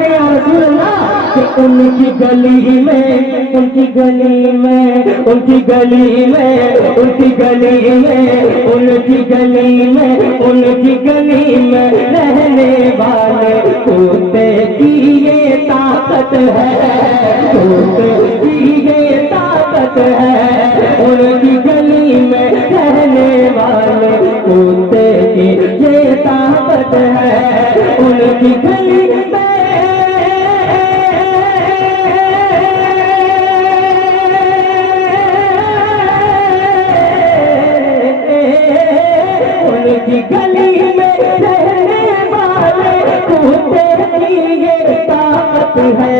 रहे हैं या रसूल अल्लाह कि उनकी गली में, उनकी गली में, उनकी गली में, उनकी गली में, उनकी गली में, उनकी गली में रहने वाले कुत्ते की ये ताकत है, कुत्ते की ये ताकत है, उनकी गली में रहने वाले कुत्ते की ये ताकत है, उनकी गली में, उनकी गली में रहने वाले कुत्ते की ये ताकत है।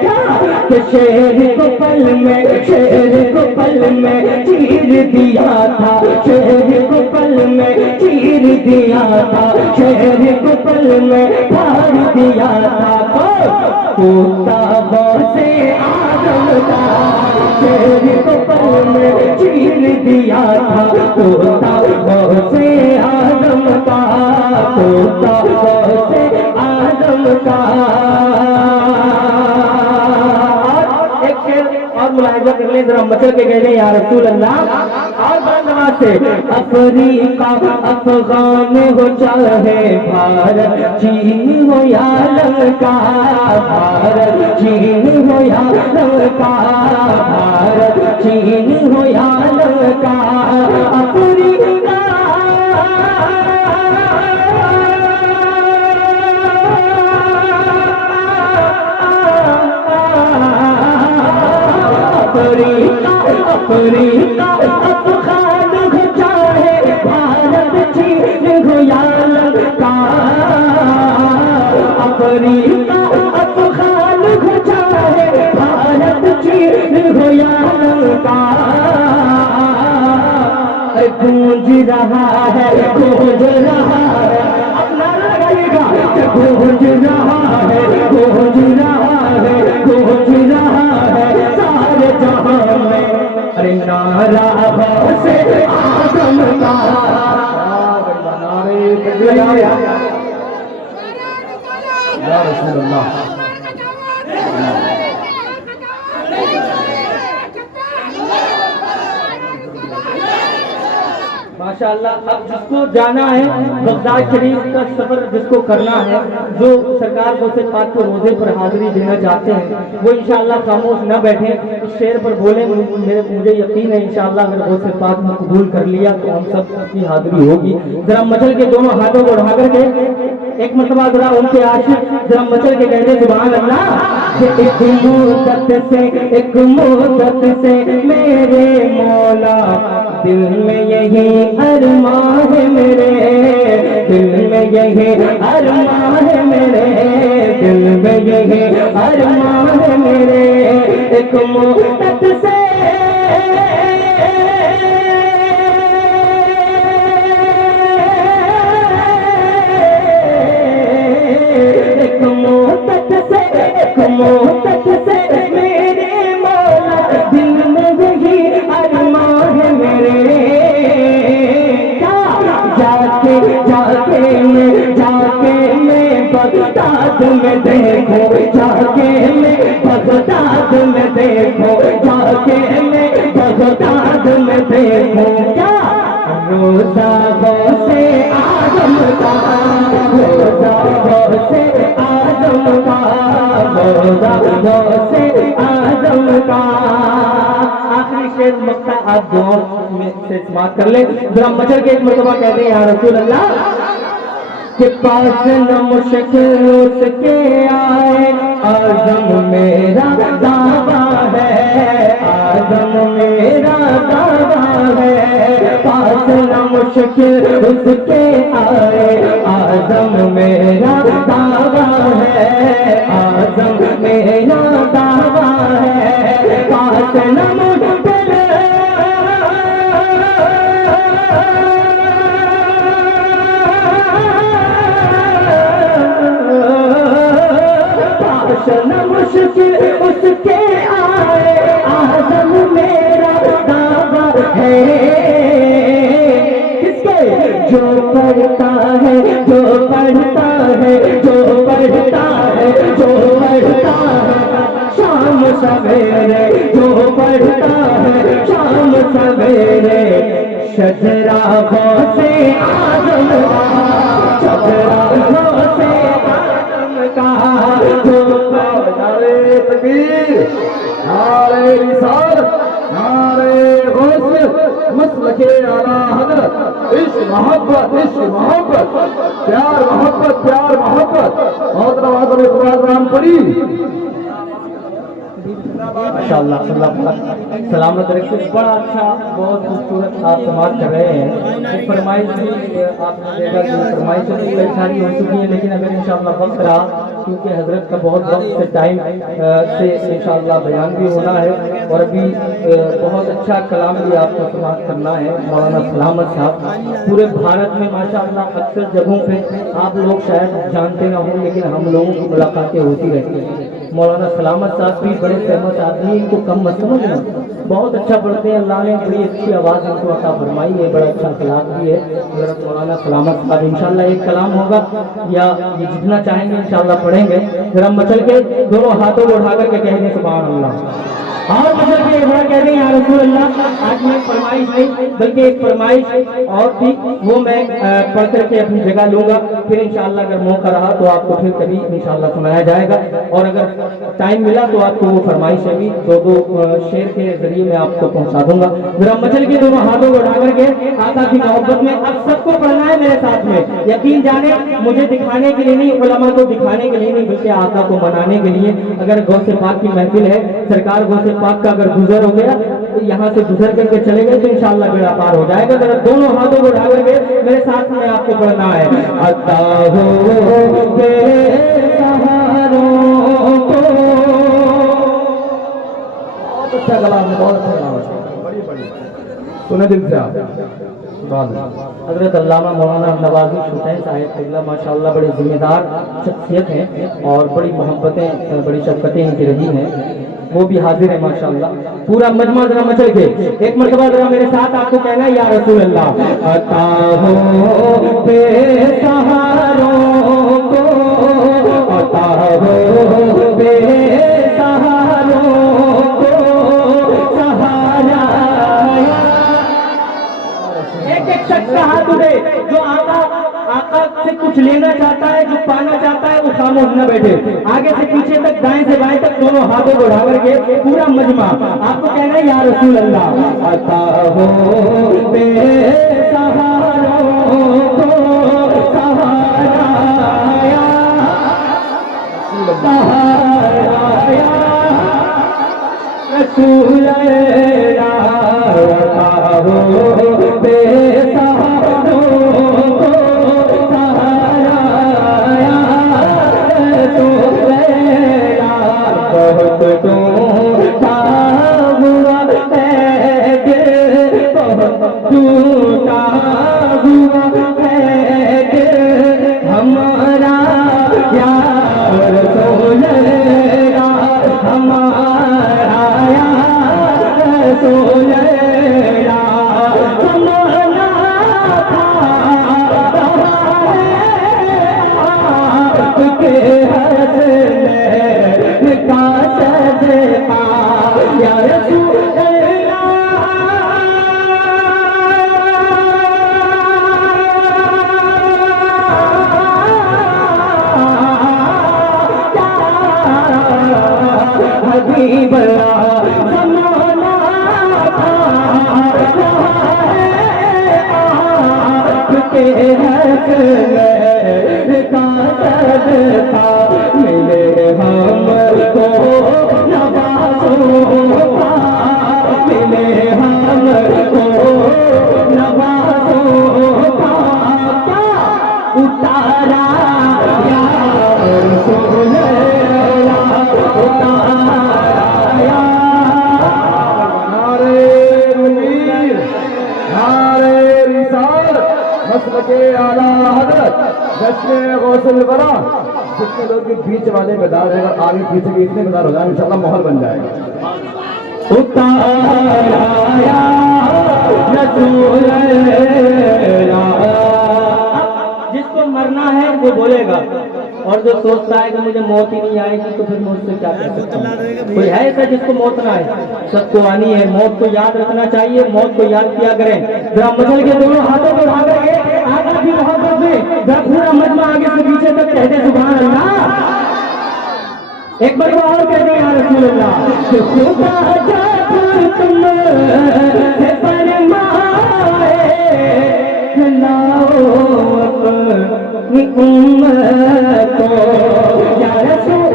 क्या शेर को पल में, शेर को पल में चीर दिया था, शेर को पल में चीर दिया था, शेर को पल में फाड़ दिया था। कुत्ता से आदम का शेर को पल में चीर दिया था, कुत्ता से आदम का, कुत्ता से आदम का। और मुलाहिजा कर ले जरा, मचल के कह रहे या रसूल अल्लाह। और बंदवा से अफ्रीका अफगान हो चाहे भारत चीन हो या लंका, भारत चीन हो या लंका, भारत चीन हो या लंका, अफ्रीका अफ्रीका अफगान हो चाहे भारत चीन हो या लंका, अफ्रीका अफगान हो चाहे भारत चीन हो या लंका। गूंज रहा है, गूंज रहा है, अपना लगाइएगा, गूंज रहा है, गूंज रहा है, गूंज रहा है सारे जहां में, अरे नारा से आदम का, या रसूल अल्लाह। माशाअल्लाह। अब जिसको जाना है बगदाद शरीफ का सफर, जिसको करना है, जो सरकार को से पाक के रोजे पर हाजिरी देना चाहते हैं, वो इंशाअल्लाह खामोश न बैठे, इस शेर पर बोले। मुझे यकीन है इंशाअल्लाह अगर वो से पाक ने कबूल कर लिया तो हम सब की हाजिरी होगी। जरा मचल के दोनों हाथों को उठा करके एक मरतबा जरा उनके आशिक जरा मचल के कहते सुभान अल्लाह। एक मुद्दत से, एक मुद्दत से मेरे मौला दिल में यही अरमान है मेरे, दिल में यही अरमान है मेरे, दिल में यही अरमान है मेरे। एक मुद्दत से एक मुद्दत से, एक मुद्दत से मेरे मौला दिल में यही अरमान है मेरे। जाके मैं बगदाद में देखो, जाके मैं बगदाद में देखो, जाके मैं बगदाद में देखो। क्या रोजा से आदम का, रोजा से आदम का, रोजा से आदम का। आखिरी शेर मक्का आप दुआ में से समाप्त कर ले। जरा मचल के एक मरतबा कहते हैं या रसूल अल्लाह के पास न मुश्किल उसके आए, आज़म मेरा दावा है, आज़म मेरा दावा है। पास न मुश्किल उसके आए, आज़म मेरा दावा है, आज़म मेरा दावा है। पास न मुश्किल न मुश्किल उसके आए, आज़म मेरा दावा है। किसके जो करता है, जो पढ़ता है, जो पढ़ता है, जो पढ़ता है शाम सवेरे, जो पढ़ता है शाम सवेरे, शजरा से आदम का, शजरा से आदम का, जो नारे तकबीर, नारे रिसालत, नारे गौसियत, मसलके आला हज़रत, इश्क मोहब्बत, प्यार मोहब्बत, प्यार मोहब्बत। बहुत राम पड़ी माशाअल्लाह सलामत रखिए। बड़ा अच्छा, बहुत खूबसूरत आप समाज कर रहे हैं। एक फरमाइश भी आपने देखा कि फरमाइश कई सारी हो चुकी है, लेकिन अगर इंशाअल्लाह वक्त रहा, क्योंकि हजरत का बहुत वक्त से टाइम से इंशाअल्लाह बयान भी होना है, और अभी बहुत अच्छा कलाम भी आपको समाज करना है। मौलाना सलामत साहब पूरे भारत में माशाअल्लाह अक्सर जगहों पे आप लोग शायद जानते ना हो, लेकिन हम लोगों की मुलाकातें होती रहती हैं। मौलाना सलामत साहब भी बड़े फेमस आदमी, इनको कम मत समझना, बहुत अच्छा पढ़ते हैं। अल्लाह ने बड़ी अच्छी आवाज़ इनको अता फरमाई है, बड़ा अच्छा कलाम भी है हज़रत मौलाना सलामत साहब। इंशाल्लाह एक कलाम होगा, या ये जितना चाहेंगे इंशाल्लाह पढ़ेंगे। जरा मचल के दोनों हाथों को उठा करके कह दें सुभान अल्लाह, और मचल के एक बार कह दें या रसूल अल्लाह। आज मैं फरमाइश नहीं बल्कि एक फरमाइश और थी, वो मैं पढ़ करके अपनी जगह लूंगा, फिर इंशाल्लाह अगर मौका रहा तो आपको फिर कभी इंशाल्लाह सुनाया जाएगा, और अगर टाइम मिला तो आपको वो फरमाइश भी दो शेर के जरिए मैं आपको पहुंचा दूंगा। जरा मचल के दोनों हाथों को उठा करके आका की मोहब्बत में अब सबको पढ़ना है मेरे साथ में। यकीन जाने मुझे दिखाने के लिए नहीं, उलमा को दिखाने के लिए नहीं, बल्कि आका को मनाने के लिए। अगर गौसे पाक की महफिल है, सरकार गौसे पाक का अगर गुजर हो गया तो यहाँ से गुजर करके चले गए तो इंशाल्लाह बेड़ा पार हो जाएगा। जरा दोनों हाथों को उठा करके मेरे साथ में आपको पढ़ना है। अता हो अच्छा कलाम है, बहुत अच्छा कलाम है, सुने दिल से आप। हजरत अल्लामा मौलाना नवाज़ी हुसैन साहिब क़िबला माशाअल्लाह बड़े जिम्मेदार शख्सियत हैं, और बड़ी मोहब्बतें, बड़ी शफ़क़तें इनकी रही हैं, वो भी हाजिर है माशाअल्लाह। पूरा मजमा जरा मचल के एक मरतबा जरा मेरे साथ आपको कहना है या रसूल अल्लाह। अता हो बेसहारों को, अता हो बेसहारों को सहारा। एक एक शख्स का हाथ उठे जो आका से कुछ लेना चाहता है, जो पाना चाहता है, वो खामोश न बैठे। आगे से पीछे तक, दाएं से बाएं तक दोनों हाथों को उठा करके पूरा मजमा आपको कहना है या रसूल अल्लाह। अता हो बेसहारों को सहारा, सहारा रसूल अल्लाह। अता हो बेसहारों को सहारा, तो बहुत टूटा हुआ है दिल, बहुत टूटा हुआ है दिल हमारा यार रसूल अल्लाह, हमारा यार रसूल अल्लाह। समाना था आपके हंसने का सदका या रसूल हबीब समाना था आपके हंसने का सदका, मिले हमको नवाज़ों का, मिले हमको नवाज़ों का, क्या उतारा या रसूल अल्लाह, उतारा या। नारे तकबीर, नारे रिसालत, मसलके आला हज़रत, जश्न गौसुल वरा। जितने लोग के बीच वाले मैदान है, अगर आगे पीछे के इतने मैदान हो जाए इंशाल्लाह माहौल बन जाएगा। उतारा या रसूल अल्लाह। जिसको मरना करना है वो बोलेगा, और जो सोचता है कि मुझे मौत ही नहीं आएगी तो फिर मुझसे क्या कह सकता हूँ। कोई है ऐसा जिसको मौत ना आए? सबको आनी है। मौत को याद रखना चाहिए, मौत को याद किया करें। जरा मचल के दोनों हाथों को उठा करके आका की मोहब्बत में जरा पूरा मजमा आगे से पीछे तक कहते सुभान अल्लाह। एक बार और कहते हैं या रसूल अल्लाह। खुदा जब तुमसे फरमाए लाओ अपनी उम्मत को या रसूल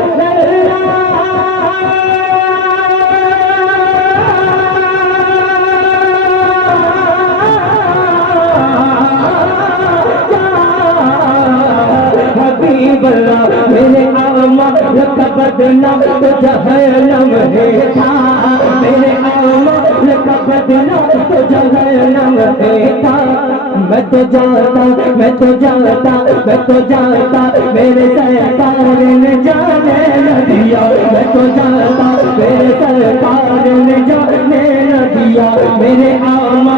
मेरे आमा का बदनाम तो जहन्नम है था, मेरे आमा का बदनाम तो जहन्नम है था। मैं तो जानता मैं तो जानता मैं तो जानता मेरे सरकार ने जाने न दिया, मैं तो जानता मेरे सरकार ने जाने न दिया। मेरे आमा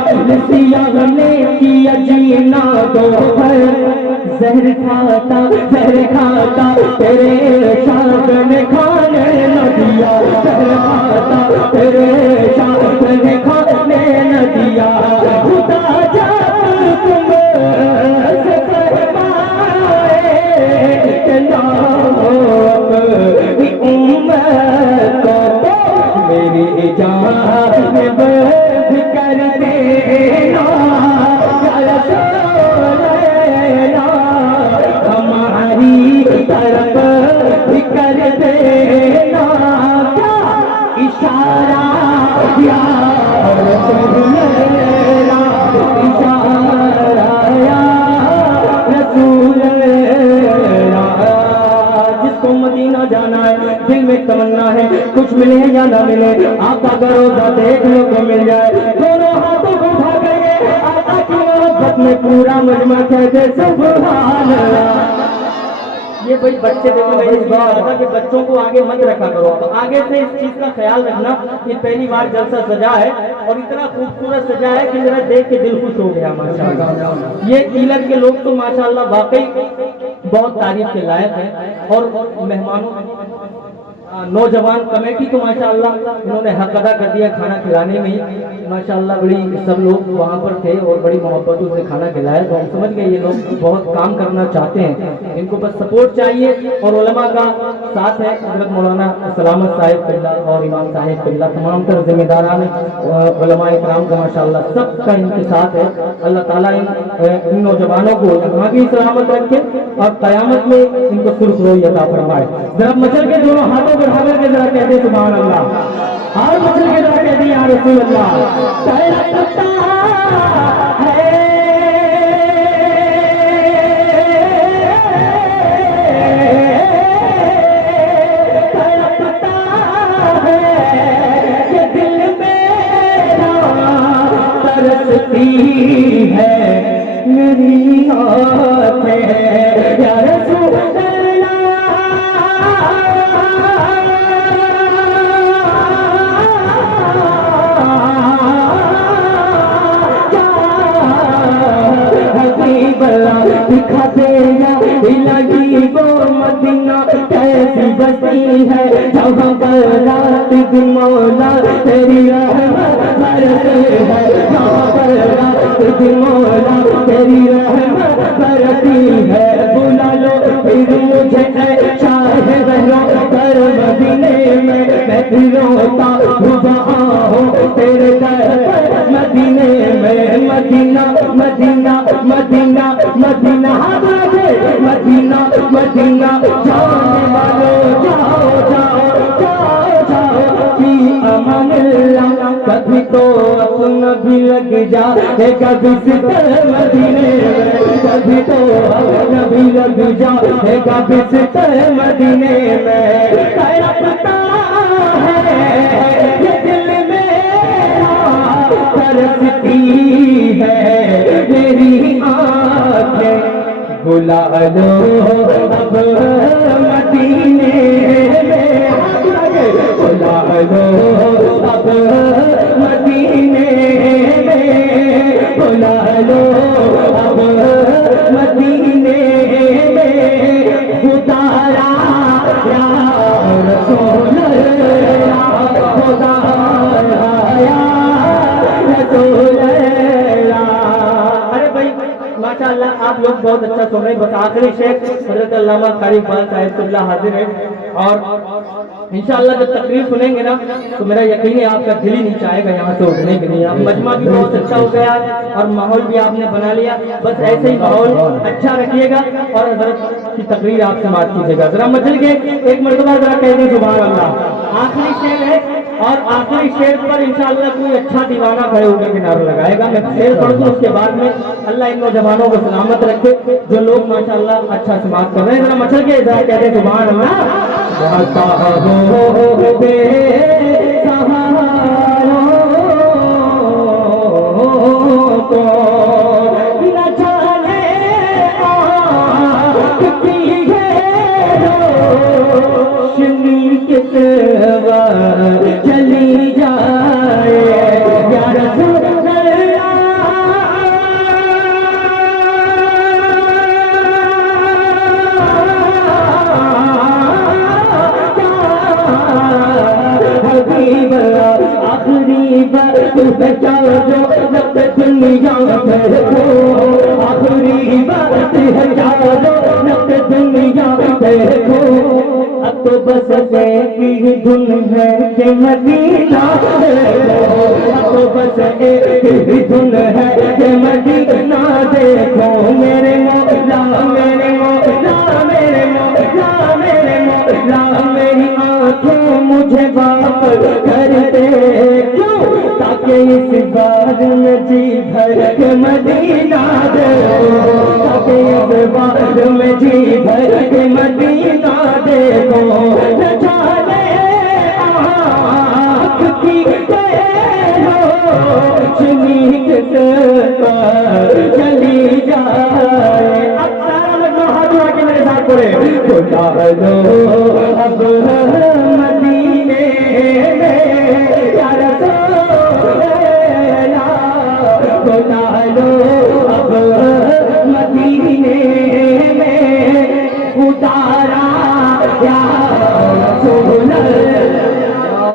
सिया ने किया जीना दो जहर खाता तेरे शाद ने खाने न दिया, जहर खाता तेरे शाद ने खाने न दिया। खुदा जब तुमसे फरमाए कि लाओ अपनी उम्मत को मेरी जान में बंद कर देना तरफ भी कर देना। क्या इशारा या रसूल अल्लाह, इशारा या रसूल अल्लाह। जिसको मदीना जाना है, दिल में तमन्ना है, कुछ मिले या ना मिले, आका का रोज़ा देख लो तो मिल जाए। दोनों हाथों को उठा करके आका की मोहब्बत में पूरा मजमा कहते सुभान अल्लाह। ये भाई बच्चे देखो, मैं इस बार था कि बच्चों को आगे मत रखा करो, तो आगे से इस चीज का ख्याल रखना कि पहली बार जलसा सजा है और इतना खूबसूरत सजा है कि मेरा देख के दिल खुश हो गया माशाल्लाह। ये ईलत के लोग तो माशाल्लाह वाकई बहुत तारीफ के लायक हैं, और मेहमानों नौजवान कमेटी तो माशाल्लाह इन्होंने हक अदा कर दिया खाना खिलाने में ही माशाल्लाह। बड़ी सब लोग वहाँ पर थे और बड़ी मोहब्बतों से खाना खिलाया, तो हम समझ गए ये लोग बहुत काम करना चाहते हैं, इनको बस सपोर्ट चाहिए। और उलमा का साथ है, हज़रत मौलाना सलामत साहिब किल्ला और इमाम साहिब किल्ला, तमाम तर जिम्मेदारान उलमा इकराम का माशाल्लाह सबका इनके साथ है। अल्लाह ताला इन नौजवानों को यहाँ भी सलामत रखे और क़यामत में इनको सुरखरोई अता फरमाए। जरा मचल के दोनों हाथों को उठा करके जरा कहते सुभान अल्लाह, और मचल के जरा कहते या रसूल अल्लाह। तड़पता है ये दिल मेरा, तरसती है मेरी आँखें या रसूल दिखा देगा लगी वो मदीना कैसी बसी है, जहाँ पर रात दिन मौला तेरी रहमत बरसे है, जहाँ पर रात दिन मौला तेरी रहमत बरसी है। बुला लो फिर मुझे चाहे बनो कर मदीने में, मैं रोता हुआ हो तेरे दर पर मदीने में। मदीना मदीना मदीना मदीना मदीना मदीना जाने वालों जाओ जाओ जाओ जाओ की अमन अल्लाह। कभी तो अपना भी लग जाएगा बिस्तर मदीने में, कभी तो अपना भी लग जाएगा बिस्तर मदीने में। तड़पता है ये दिल मेरा, तरसती है मेरी आँखें, बुला लो अब मदीने में, बुला लो अब मदीने में, बुला लो अब मदीने आप लोग बहुत अच्छा सुन रहे हैं। बस आखिरी शेख हजरत अल्लामा कारी इकबाल साहिब हाजिर है, और इंशाअल्लाह जब तकरीर सुनेंगे ना तो मेरा यकीन है आपका दिल ही नहीं चाहेगा यहाँ से उठने के लिए। अब मजमा भी बहुत अच्छा हो गया और माहौल भी आपने बना लिया, बस ऐसे ही माहौल अच्छा रखिएगा और हजरत की तकरीर आप समाप्त कीजिएगा। जरा मचल के एक मरतबा जरा कह दें सुभान अल्लाह। आखिरी शेर है और आखिरी शेर पर इंशाअल्लाह कोई अच्छा दीवाना खड़े होकर के नारा लगाएगा। मैं शेर पढ़ दूं, उसके बाद में अल्लाह इन नौजवानों को सलामत रखे जो लोग माशाअल्लाह अच्छा समाप्त कर रहे हैं। जरा मचल के जरा कह दें सुभान अल्लाह। चली जाए या रसूल हबीब आखिरी बार तू बचा जो जब दुनिया में हो, आखिरी बार तू बचा जो जब दुनिया में हो। अब तो बस एक धुन है कि मदीना देखो, अब तो बस एक धुन है कि मदीना देखो। मेरे मौला मेरे मौला मेरे मौला मेरे मौला मेरी आंखें मुझे वापस कर दे, क्यों ताकि इस बार में जी भर के मदीना देखो, ताकि इस बार में जी भर के मदीना देखो। न जाने आँख की रोशनी चली जाए। अब सारा लोग हाथ उठा के मेरे साथ पढ़े। खुदा लो